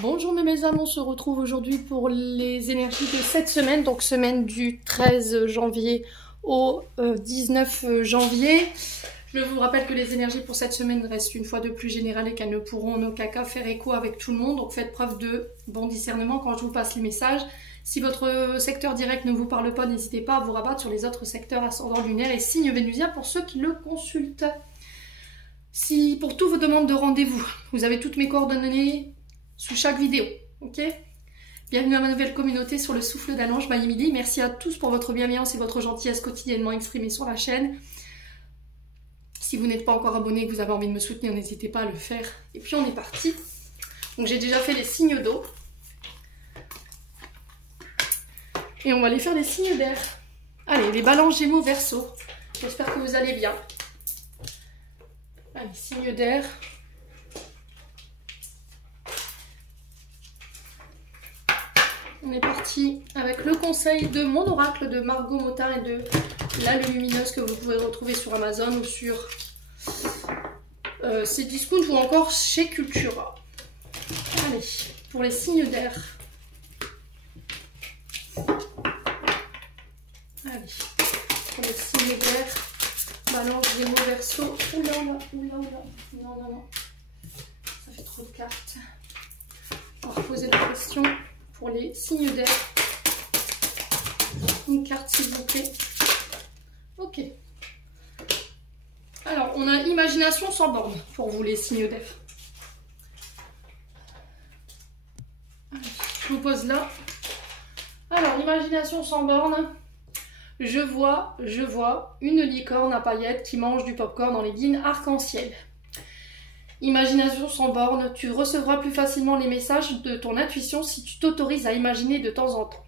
Bonjour mes belles âmes, on se retrouve aujourd'hui pour les énergies de cette semaine, donc semaine du 13 janvier au 19 janvier. Je vous rappelle que les énergies pour cette semaine restent une fois de plus générales et qu'elles ne pourront en aucun cas faire écho avec tout le monde, donc faites preuve de bon discernement quand je vous passe les messages. Si votre secteur direct ne vous parle pas, n'hésitez pas à vous rabattre sur les autres secteurs ascendant lunaire et signes vénusiens pour ceux qui le consultent. Si pour toutes vos demandes de rendez-vous, vous avez toutes mes coordonnées sous chaque vidéo, ok? Bienvenue à ma nouvelle communauté sur le souffle d'un ange, Mayimidi. Merci à tous pour votre bienveillance et votre gentillesse quotidiennement exprimée sur la chaîne. Si vous n'êtes pas encore abonné et que vous avez envie de me soutenir, n'hésitez pas à le faire. Et puis on est parti. Donc j'ai déjà fait les signes d'eau. Et on va aller faire des signes d'air. Allez, les balances Gémeaux Verseau. J'espère que vous allez bien. Allez, signes d'air. On est parti avec le conseil de mon oracle de Margot Motin et de La Lumineuse que vous pouvez retrouver sur Amazon ou sur Cdiscount ou encore chez Cultura. Allez, pour les signes d'air. Allez, pour les signes d'air. Balance, Gémeaux, Verseau. Oula, oula, oula, oula. Non, non, non. Ça fait trop de cartes. On va reposer la question. Pour les signes d'air, une carte s'il vous plaît. Ok. Alors, on a imagination sans borne pour vous les signes d'air. Je vous pose là. Alors, imagination sans borne. Je vois une licorne à paillettes qui mange du popcorn dans les guines arc-en-ciel. Imagination sans borne, tu recevras plus facilement les messages de ton intuition si tu t'autorises à imaginer de temps en temps.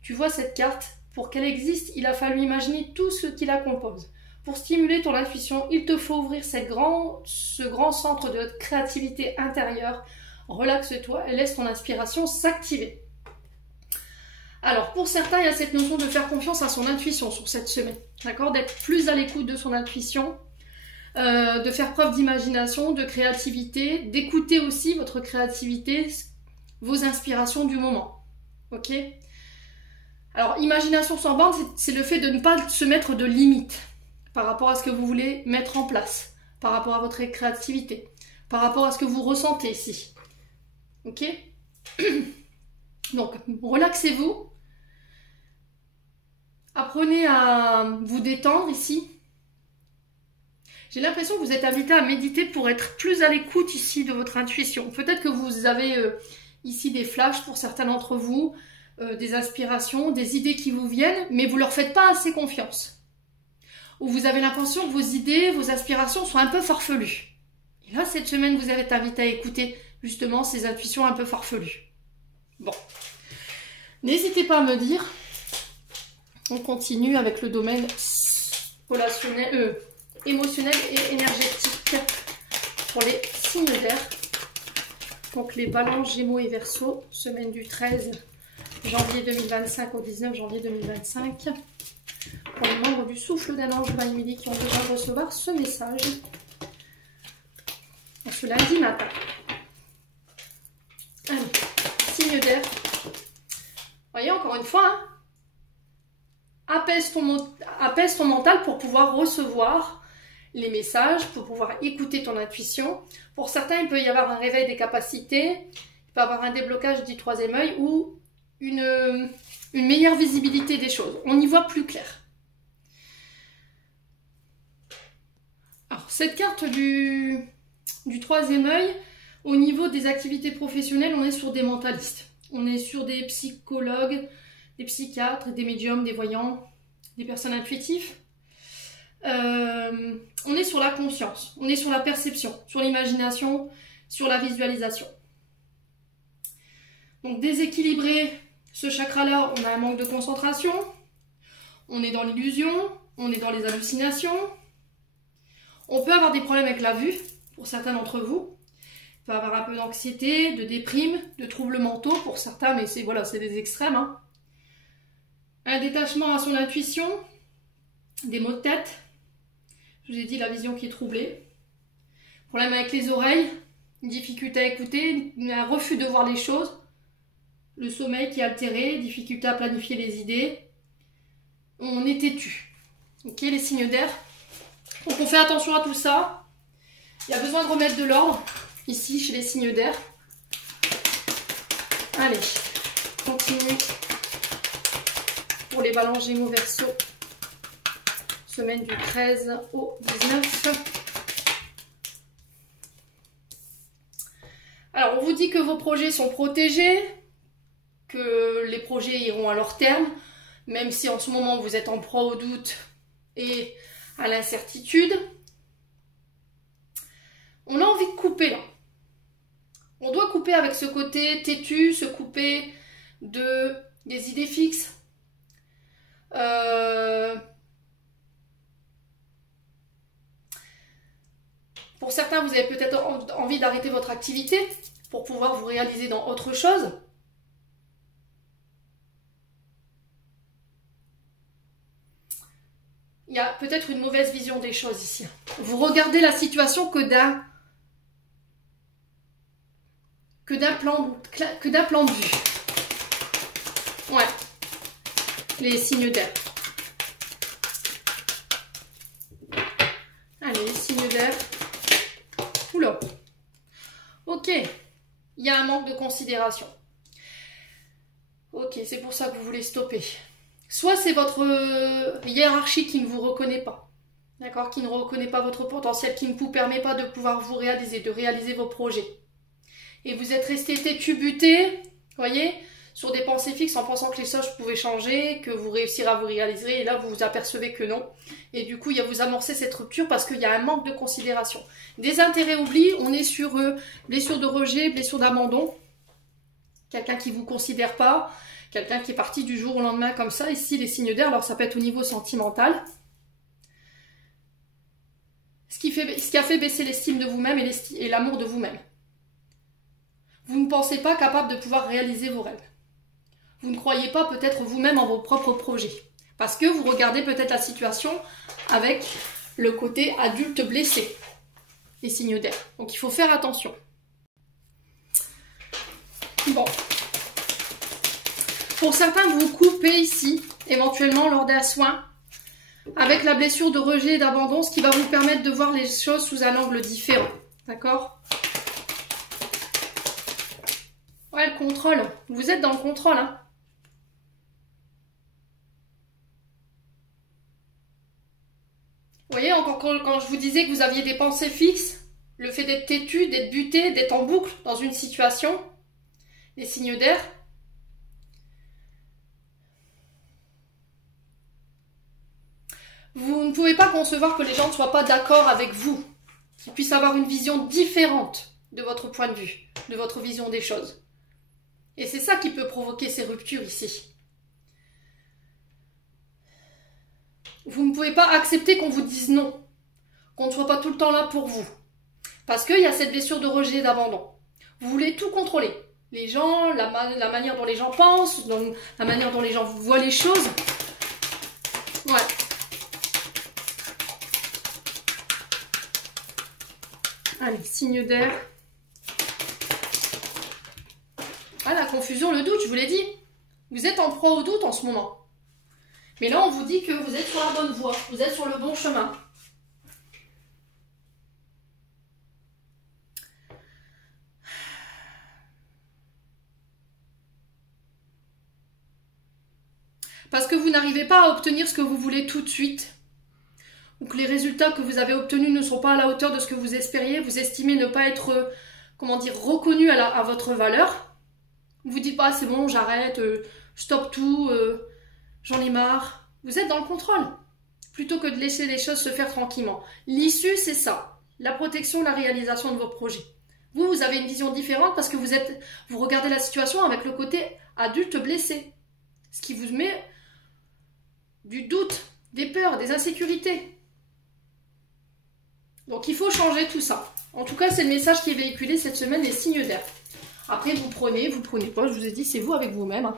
Tu vois cette carte, pour qu'elle existe, il a fallu imaginer tout ce qui la compose. Pour stimuler ton intuition, il te faut ouvrir ce grand centre de créativité intérieure. Relaxe-toi et laisse ton inspiration s'activer. Alors, pour certains, il y a cette notion de faire confiance à son intuition sur cette semaine. D'accord ? D'être plus à l'écoute de son intuition. De faire preuve d'imagination, de créativité, d'écouter aussi votre créativité, vos inspirations du moment. Ok? Alors, imagination sans borne, c'est le fait de ne pas se mettre de limites par rapport à ce que vous voulez mettre en place, par rapport à votre créativité, par rapport à ce que vous ressentez ici. Ok? Donc, relaxez-vous. Apprenez à vous détendre ici. J'ai l'impression que vous êtes invité à méditer pour être plus à l'écoute ici de votre intuition. Peut-être que vous avez ici des flashs pour certains d'entre vous, des inspirations, des idées qui vous viennent, mais vous ne leur faites pas assez confiance. Ou vous avez l'impression que vos idées, vos inspirations sont un peu farfelues. Et là, cette semaine, vous êtes invité à écouter justement ces intuitions un peu farfelues. Bon. N'hésitez pas à me dire. On continue avec le domaine relationnel, émotionnel et énergétique pour les signes d'air. Donc les balances Gémeaux et Verseau, semaine du 13 janvier 2025 au 19 janvier 2025. Pour les membres du souffle d'un ange Mayimidi qui ont besoin de recevoir ce message en ce lundi matin. Allez, signe d'air. Voyez, encore une fois, hein, apaise ton mental pour pouvoir recevoir les messages, pour pouvoir écouter ton intuition. Pour certains, il peut y avoir un réveil des capacités, il peut y avoir un déblocage du troisième œil ou une meilleure visibilité des choses. On y voit plus clair. Alors, cette carte du troisième œil, au niveau des activités professionnelles, on est sur des mentalistes. On est sur des psychologues, des psychiatres, des médiums, des voyants, des personnes intuitives. On est sur la conscience, on est sur la perception, sur l'imagination, sur la visualisation. Donc déséquilibrer ce chakra-là, on a un manque de concentration, on est dans l'illusion, on est dans les hallucinations. On peut avoir des problèmes avec la vue, pour certains d'entre vous. Il peut avoir un peu d'anxiété, de déprime, de troubles mentaux pour certains, mais c'est voilà, c'est des extrêmes. Hein. Un détachement à son intuition, des maux de tête. Je vous ai dit la vision qui est troublée. Problème avec les oreilles, une difficulté à écouter, un refus de voir les choses, le sommeil qui est altéré, difficulté à planifier les idées. On est têtu. Ok, les signes d'air. Donc on fait attention à tout ça. Il y a besoin de remettre de l'ordre ici chez les signes d'air. Allez, continue pour les balances Gémeaux Verseau. Semaine du 13 au 19. Alors, on vous dit que vos projets sont protégés, que les projets iront à leur terme, même si en ce moment vous êtes en proie au doute et à l'incertitude. On a envie de couper là. On doit couper avec ce côté têtu, se couper des idées fixes. Pour certains, vous avez peut-être envie d'arrêter votre activité pour pouvoir vous réaliser dans autre chose. Il y a peut-être une mauvaise vision des choses ici. Vous regardez la situation que d'un plan de vue. Ouais. Les signes d'air. Allez, les signes d'air. Oula. Ok. Il y a un manque de considération. Ok, c'est pour ça que vous voulez stopper. Soit c'est votre hiérarchie qui ne vous reconnaît pas, d'accord, qui ne reconnaît pas votre potentiel, qui ne vous permet pas de pouvoir vous réaliser, de réaliser vos projets. Et vous êtes resté têtu, buté, voyez, sur des pensées fixes en pensant que les choses pouvaient changer, que vous réussirez à vous réaliser, et là vous vous apercevez que non. Et du coup, il y a vous amorcez cette rupture parce qu'il y a un manque de considération. Des intérêts oubliés, on est sur blessure de rejet, blessure d'abandon, quelqu'un qui ne vous considère pas, quelqu'un qui est parti du jour au lendemain comme ça. Ici, les signes d'air, alors ça peut être au niveau sentimental. Ce qui a fait baisser l'estime de vous-même et l'amour de vous-même. Vous ne pensez pas capable de pouvoir réaliser vos rêves. Vous ne croyez pas peut-être vous-même en vos propres projets. Parce que vous regardez peut-être la situation avec le côté adulte blessé. Les signes d'air. Donc il faut faire attention. Bon. Pour certains, vous coupez ici, éventuellement lors d'un soin, avec la blessure de rejet et d'abandon, ce qui va vous permettre de voir les choses sous un angle différent. D'accord? Ouais, le contrôle. Vous êtes dans le contrôle, hein. Vous voyez, encore quand je vous disais que vous aviez des pensées fixes, le fait d'être têtu, d'être buté, d'être en boucle dans une situation, les signes d'air. Vous ne pouvez pas concevoir que les gens ne soient pas d'accord avec vous, qu'ils puissent avoir une vision différente de votre point de vue, de votre vision des choses. Et c'est ça qui peut provoquer ces ruptures ici. Vous ne pouvez pas accepter qu'on vous dise non, qu'on ne soit pas tout le temps là pour vous. Parce qu'il y a cette blessure de rejet et d'abandon. Vous voulez tout contrôler. Les gens, la manière dont les gens pensent, la manière dont les gens voient les choses. Ouais. Allez, signe d'air. Ah, la confusion, le doute, je vous l'ai dit. Vous êtes en proie au doute en ce moment. Mais là, on vous dit que vous êtes sur la bonne voie. Vous êtes sur le bon chemin. Parce que vous n'arrivez pas à obtenir ce que vous voulez tout de suite. Ou que les résultats que vous avez obtenus ne sont pas à la hauteur de ce que vous espériez. Vous estimez ne pas être, comment dire, reconnu à votre valeur. Vous dites pas, c'est bon, j'arrête, je stoppe tout, j'en ai marre. Vous êtes dans le contrôle, plutôt que de laisser les choses se faire tranquillement. L'issue, c'est ça, la protection, la réalisation de vos projets. Vous avez une vision différente parce que vous regardez la situation avec le côté adulte blessé. Ce qui vous met du doute, des peurs, des insécurités. Donc il faut changer tout ça. En tout cas, c'est le message qui est véhiculé cette semaine, les signes d'air. Après, vous prenez pas, je vous ai dit, c'est vous avec vous-même. Hein.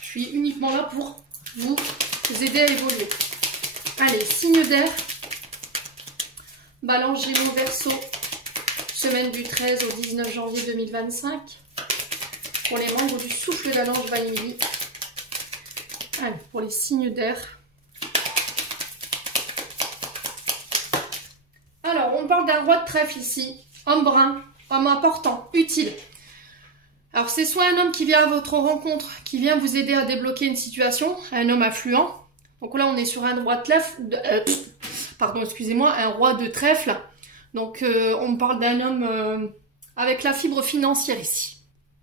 Je suis uniquement là pour vous aider à évoluer. Allez, signe d'air. Balance, Gémeaux, Verseau. semaine du 13 au 19 janvier 2025. Pour les membres du souffle d'Ange Vanille. Allez, pour les signes d'air. Alors, on parle d'un roi de trèfle ici. Homme brun, homme important, utile. Alors, c'est soit un homme qui vient à votre rencontre, qui vient vous aider à débloquer une situation, un homme influent. Donc là, on est sur un roi de trèfle, pardon, excusez-moi, un roi de trèfle. Donc, on me parle d'un homme avec la fibre financière ici.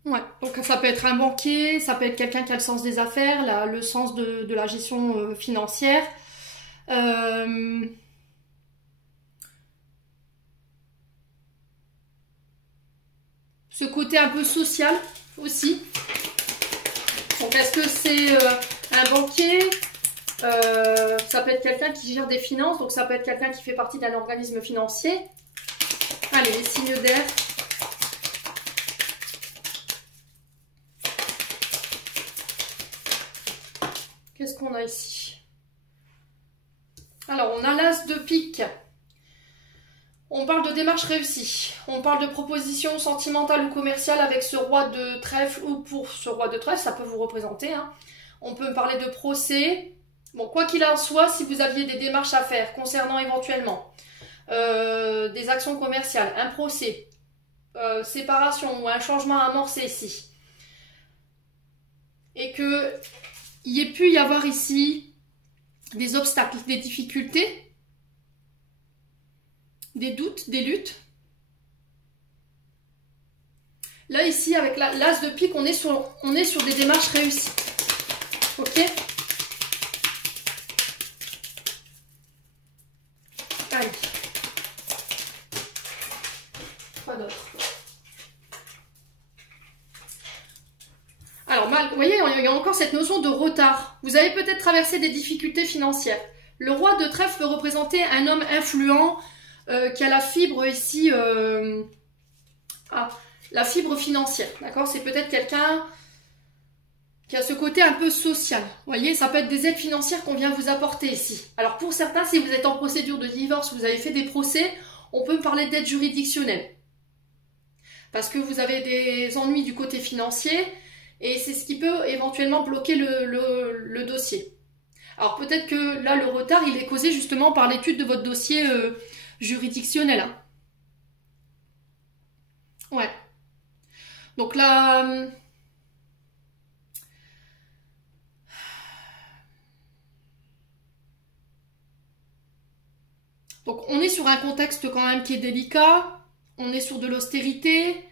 Ouais, donc ça peut être un banquier, ça peut être quelqu'un qui a le sens des affaires, le sens de la gestion financière. Ce côté un peu social aussi. Donc est-ce que c'est un banquier? Ça peut être quelqu'un qui gère des finances, donc ça peut être quelqu'un qui fait partie d'un organisme financier. Allez, les signes d'air. Qu'est-ce qu'on a ici? Alors, on a l'as de pique. On parle de démarche réussie. On parle de proposition sentimentale ou commerciale avec ce roi de trèfle ou pour ce roi de trèfle, ça peut vous représenter. Hein. On peut me parler de procès. Bon, quoi qu'il en soit, si vous aviez des démarches à faire concernant éventuellement des actions commerciales, un procès, séparation ou un changement amorcé ici, et que il ait pu y avoir ici des obstacles, des difficultés, des doutes, des luttes. Là, ici, avec l'as de pique, on est sur des démarches réussies. Ok? Allez. Quoi d'autre? Alors, vous voyez, il y a encore cette notion de retard. Vous avez peut-être traversé des difficultés financières. Le roi de trèfle peut représenter un homme influent qui a la fibre ici, la fibre financière. D'accord? C'est peut-être quelqu'un qui a ce côté un peu social. Vous voyez, ça peut être des aides financières qu'on vient vous apporter ici. Alors, pour certains, si vous êtes en procédure de divorce, vous avez fait des procès, on peut parler d'aide juridictionnelle. Parce que vous avez des ennuis du côté financier. Et c'est ce qui peut éventuellement bloquer le dossier. Alors peut-être que là, le retard, il est causé justement par l'étude de votre dossier juridictionnel. Hein. Ouais. Donc là... Donc on est sur un contexte quand même qui est délicat. On est sur de l'austérité.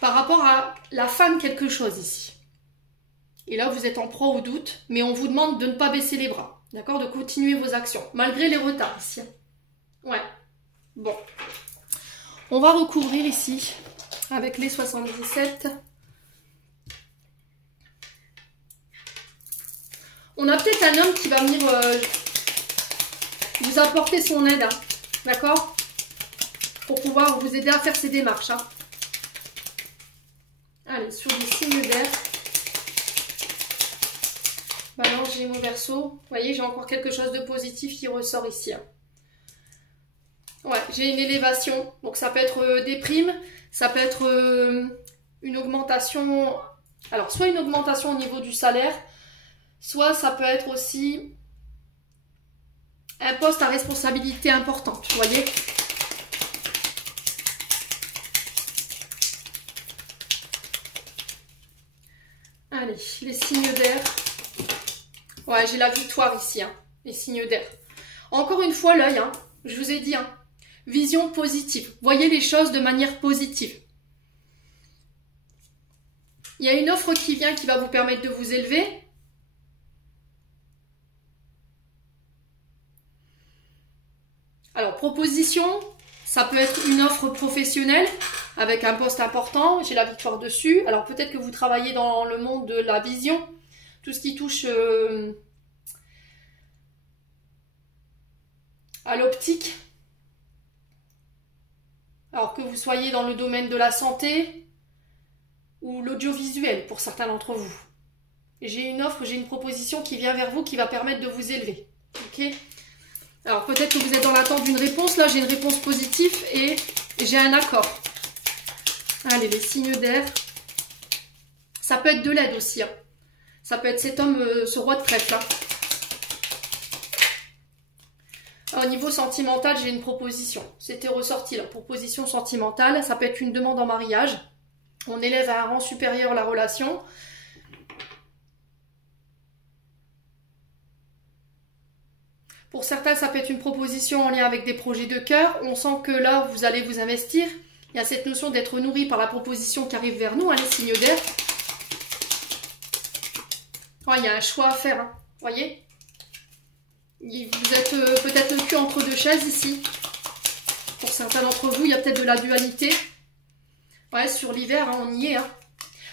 Par rapport à la fin de quelque chose ici. Et là, vous êtes en proie au doute, mais on vous demande de ne pas baisser les bras, d'accord? De continuer vos actions, malgré les retards ici. Ouais. Bon. On va recouvrir ici, avec les 77. On a peut-être un homme qui va venir vous apporter son aide, hein, d'accord? Pour pouvoir vous aider à faire ces démarches, hein. Allez, sur les signes d'air. Balance, Gémeaux, Verseau. Vous voyez, j'ai encore quelque chose de positif qui ressort ici. Hein. Ouais, j'ai une élévation. Donc ça peut être des primes, ça peut être une augmentation. Alors, soit une augmentation au niveau du salaire, soit ça peut être aussi un poste à responsabilité importante. Vous voyez ? Allez, les signes d'air. Ouais, j'ai la victoire ici, hein, les signes d'air. Encore une fois, l'œil, hein, je vous ai dit, hein, vision positive. Voyez les choses de manière positive. Il y a une offre qui vient qui va vous permettre de vous élever. Alors, proposition, ça peut être une offre professionnelle avec un poste important. J'ai la victoire dessus. Alors, peut-être que vous travaillez dans le monde de la vision. Tout ce qui touche à l'optique. Alors que vous soyez dans le domaine de la santé ou l'audiovisuel pour certains d'entre vous. J'ai une offre, j'ai une proposition qui vient vers vous qui va permettre de vous élever. Ok ? Alors peut-être que vous êtes dans l'attente d'une réponse. Là, j'ai une réponse positive et j'ai un accord. Allez, les signes d'air. Ça peut être de l'aide aussi. Hein. Ça peut être cet homme, ce roi de trèfle. Hein. Alors, au niveau sentimental, j'ai une proposition. C'était ressorti là. Proposition sentimentale. Ça peut être une demande en mariage. On élève à un rang supérieur la relation. Pour certains, ça peut être une proposition en lien avec des projets de cœur. On sent que là, vous allez vous investir. Il y a cette notion d'être nourri par la proposition qui arrive vers nous, hein, les signes d'air. Oh, il y a un choix à faire, hein, voyez. Vous êtes peut-être le cul entre deux chaises ici. Pour certains d'entre vous, il y a peut-être de la dualité. Ouais, sur l'hiver, hein, on y est. Hein.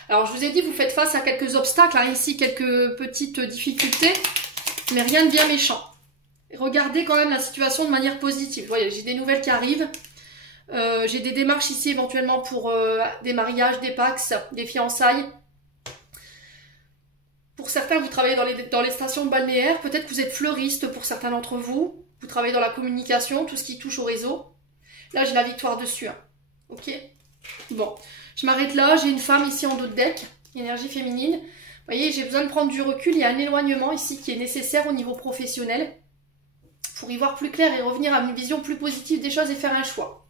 Alors, je vous ai dit, vous faites face à quelques obstacles, hein, ici, quelques petites difficultés, mais rien de bien méchant. Regardez quand même la situation de manière positive. Vous voyez, j'ai des nouvelles qui arrivent. J'ai des démarches ici éventuellement pour des mariages, des pax, des fiançailles. Pour certains, vous travaillez dans les stations balnéaires. Peut-être que vous êtes fleuriste pour certains d'entre vous. Vous travaillez dans la communication, tout ce qui touche au réseau. Là, j'ai la victoire dessus. Hein. Ok. Bon, je m'arrête là. J'ai une femme ici en dos de deck, énergie féminine. Vous voyez, j'ai besoin de prendre du recul. Il y a un éloignement ici qui est nécessaire au niveau professionnel. Pour y voir plus clair et revenir à une vision plus positive des choses et faire un choix.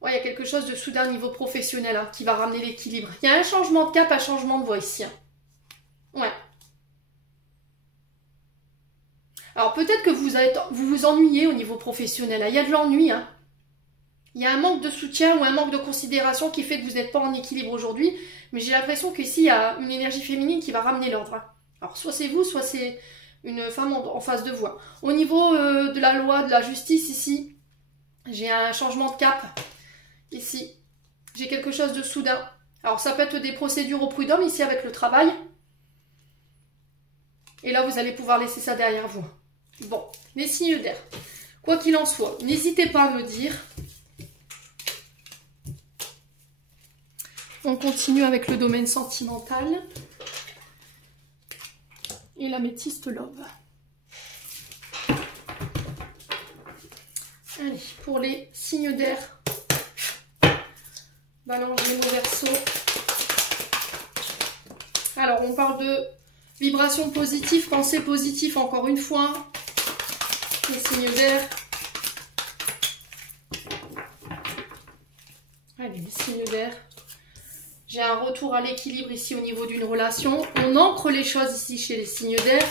Ouais, il y a quelque chose de soudain au niveau professionnel hein, qui va ramener l'équilibre. Il y a un changement de cap, un changement de voie ici. Hein. Ouais. Alors peut-être que vous vous ennuyez au niveau professionnel. Hein. Il y a de l'ennui. Hein. Il y a un manque de soutien ou un manque de considération qui fait que vous n'êtes pas en équilibre aujourd'hui. Mais j'ai l'impression qu'ici, il y a une énergie féminine qui va ramener l'ordre. Hein. Alors soit c'est vous, soit c'est une femme en face de vous. Au niveau de la loi, de la justice, ici, j'ai un changement de cap. Ici, j'ai quelque chose de soudain. Alors, ça peut être des procédures au prud'homme, ici, avec le travail. Et là, vous allez pouvoir laisser ça derrière vous. Bon, les signes d'air. Quoi qu'il en soit, n'hésitez pas à me dire. On continue avec le domaine sentimental. Et l'améthyste love. Allez, pour les signes d'air, Balance, Gémeaux, Verseau. Alors, on parle de vibration positive, pensée positive, encore une fois. Les signes d'air. Allez, les signes d'air. J'ai un retour à l'équilibre ici au niveau d'une relation. On ancre les choses ici chez les signes d'air.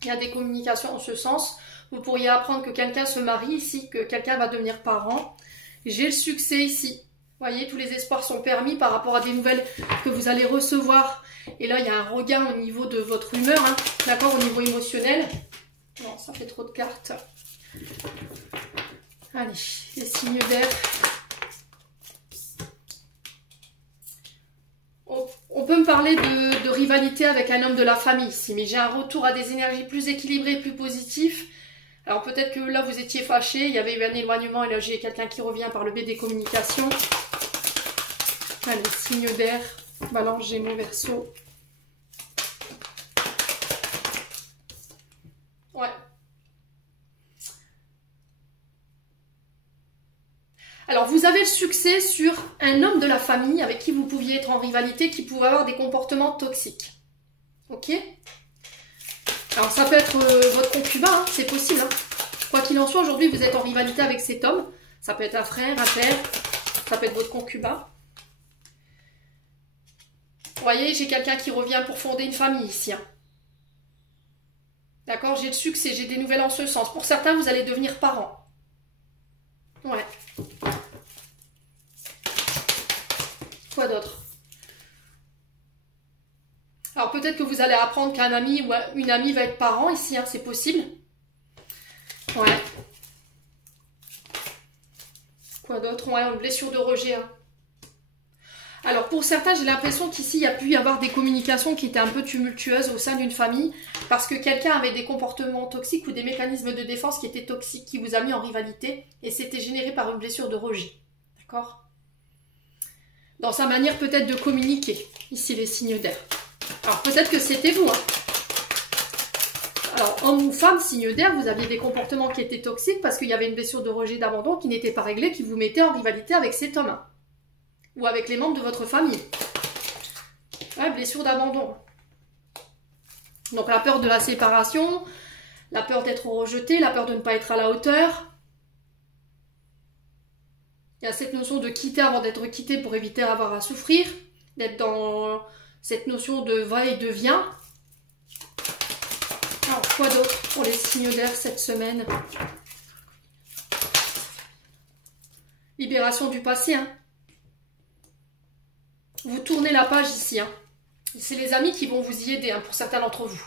Il y a des communications en ce sens. Vous pourriez apprendre que quelqu'un se marie ici, que quelqu'un va devenir parent. J'ai le succès ici. Vous voyez, tous les espoirs sont permis par rapport à des nouvelles que vous allez recevoir. Et là, il y a un regain au niveau de votre humeur, hein, d'accord, au niveau émotionnel. Non, ça fait trop de cartes. Allez, les signes d'air. On peut me parler de rivalité avec un homme de la famille ici, mais j'ai un retour à des énergies plus équilibrées, plus positives. Alors peut-être que là vous étiez fâché, il y avait eu un éloignement et là j'ai quelqu'un qui revient par le biais des communications. Allez, signe d'air, Balance, Gémeaux, Verseau. Ouais. Alors, vous avez le succès sur un homme de la famille avec qui vous pouviez être en rivalité, qui pouvait avoir des comportements toxiques. Ok? Alors, ça peut être votre concubin, hein, c'est possible. Hein. Quoi qu'il en soit, aujourd'hui, vous êtes en rivalité avec cet homme. Ça peut être un frère, un père, ça peut être votre concubin. Vous voyez, j'ai quelqu'un qui revient pour fonder une famille ici. Hein. D'accord? J'ai le succès, j'ai des nouvelles en ce sens. Pour certains, vous allez devenir parents. Ouais. Quoi d'autre? Alors peut-être que vous allez apprendre qu'un ami ou une amie va être parent ici, hein, c'est possible. Ouais. Quoi d'autre? Ouais, une blessure de rejet. Hein. Alors pour certains, j'ai l'impression qu'ici, il y a pu y avoir des communications qui étaient un peu tumultueuses au sein d'une famille parce que quelqu'un avait des comportements toxiques ou des mécanismes de défense qui étaient toxiques, qui vous a mis en rivalité et c'était généré par une blessure de rejet. D'accord? Dans sa manière peut-être de communiquer. Ici, les signes d'air. Alors peut-être que c'était vous. Hein. Alors, homme ou femme, signe d'air, vous aviez des comportements qui étaient toxiques parce qu'il y avait une blessure de rejet, d'abandon qui n'était pas réglée, qui vous mettait en rivalité avec cet homme. Hein. Ou avec les membres de votre famille. Ouais, blessure d'abandon. Donc la peur de la séparation, la peur d'être rejeté, la peur de ne pas être à la hauteur. Il y a cette notion de quitter avant d'être quitté pour éviter d'avoir à souffrir, d'être dans cette notion de va et devient. Alors quoi d'autre pour les signes d'air cette semaine? Libération du passé. Hein. Vous tournez la page ici. Hein. C'est les amis qui vont vous y aider hein, pour certains d'entre vous.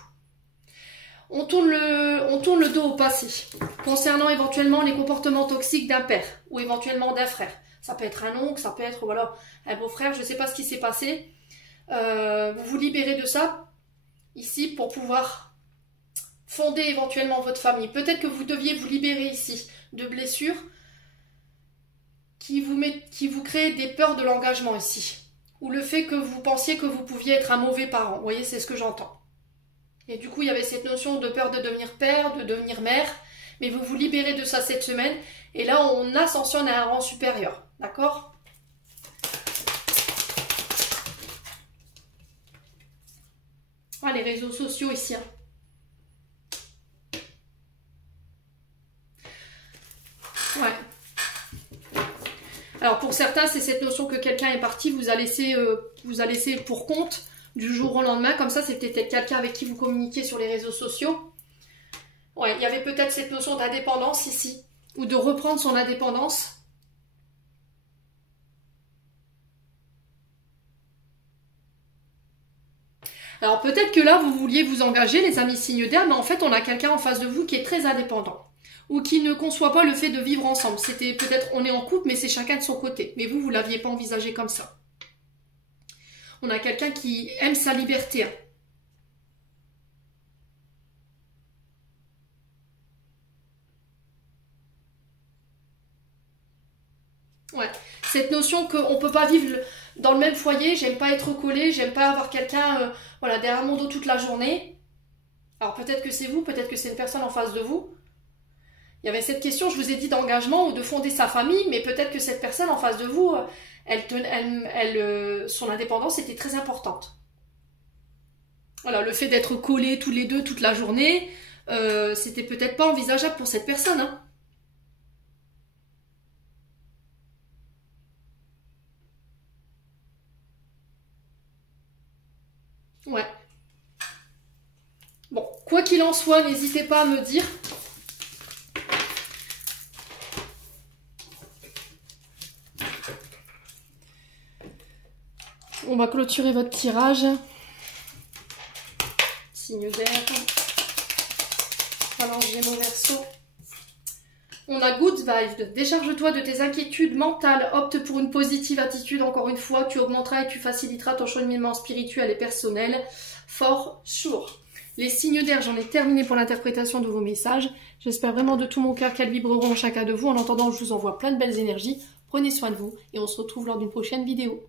On tourne le dos au passé, concernant éventuellement les comportements toxiques d'un père ou éventuellement d'un frère. Ça peut être un oncle, ça peut être voilà, un beau-frère, je ne sais pas ce qui s'est passé. Vous vous libérez de ça, ici, pour pouvoir fonder éventuellement votre famille. Peut-être que vous deviez vous libérer ici de blessures qui vous créent des peurs de l'engagement ici. Ou le fait que vous pensiez que vous pouviez être un mauvais parent. Vous voyez, c'est ce que j'entends. Et du coup, il y avait cette notion de peur de devenir père, de devenir mère. Mais vous vous libérez de ça cette semaine. Et là, on ascensionne à un rang supérieur. D'accord? Ah, les réseaux sociaux ici. Hein. Ouais. Alors pour certains, c'est cette notion que quelqu'un est parti, vous a laissé pour compte du jour au lendemain. Comme ça, c'était peut-être quelqu'un avec qui vous communiquiez sur les réseaux sociaux. Ouais, il y avait peut-être cette notion d'indépendance ici, ou de reprendre son indépendance. Alors peut-être que là, vous vouliez vous engager, les amis signes d'air, mais en fait, on a quelqu'un en face de vous qui est très indépendant. Ou qui ne conçoit pas le fait de vivre ensemble. C'était peut-être, on est en couple, mais c'est chacun de son côté. Mais vous, vous ne l'aviez pas envisagé comme ça. On a quelqu'un qui aime sa liberté. Hein. Ouais, cette notion qu'on ne peut pas vivre dans le même foyer, j'aime pas être collé, j'aime pas avoir quelqu'un voilà, derrière mon dos toute la journée. Alors peut-être que c'est vous, peut-être que c'est une personne en face de vous. Il y avait cette question, je vous ai dit, d'engagement ou de fonder sa famille, mais peut-être que cette personne en face de vous, son indépendance était très importante. Voilà, le fait d'être collés tous les deux toute la journée, c'était peut-être pas envisageable pour cette personne. Hein. Ouais. Bon, quoi qu'il en soit, n'hésitez pas à me dire. On va clôturer votre tirage. Signe d'air. Alors, Gémeaux, Verseau. On a Good Vibes. Décharge-toi de tes inquiétudes mentales. Opte pour une positive attitude. Encore une fois, tu augmenteras et tu faciliteras ton cheminement spirituel et personnel. For sure. Les signes d'air, j'en ai terminé pour l'interprétation de vos messages. J'espère vraiment de tout mon cœur qu'elles vibreront chacun de vous. En attendant, je vous envoie plein de belles énergies. Prenez soin de vous et on se retrouve lors d'une prochaine vidéo.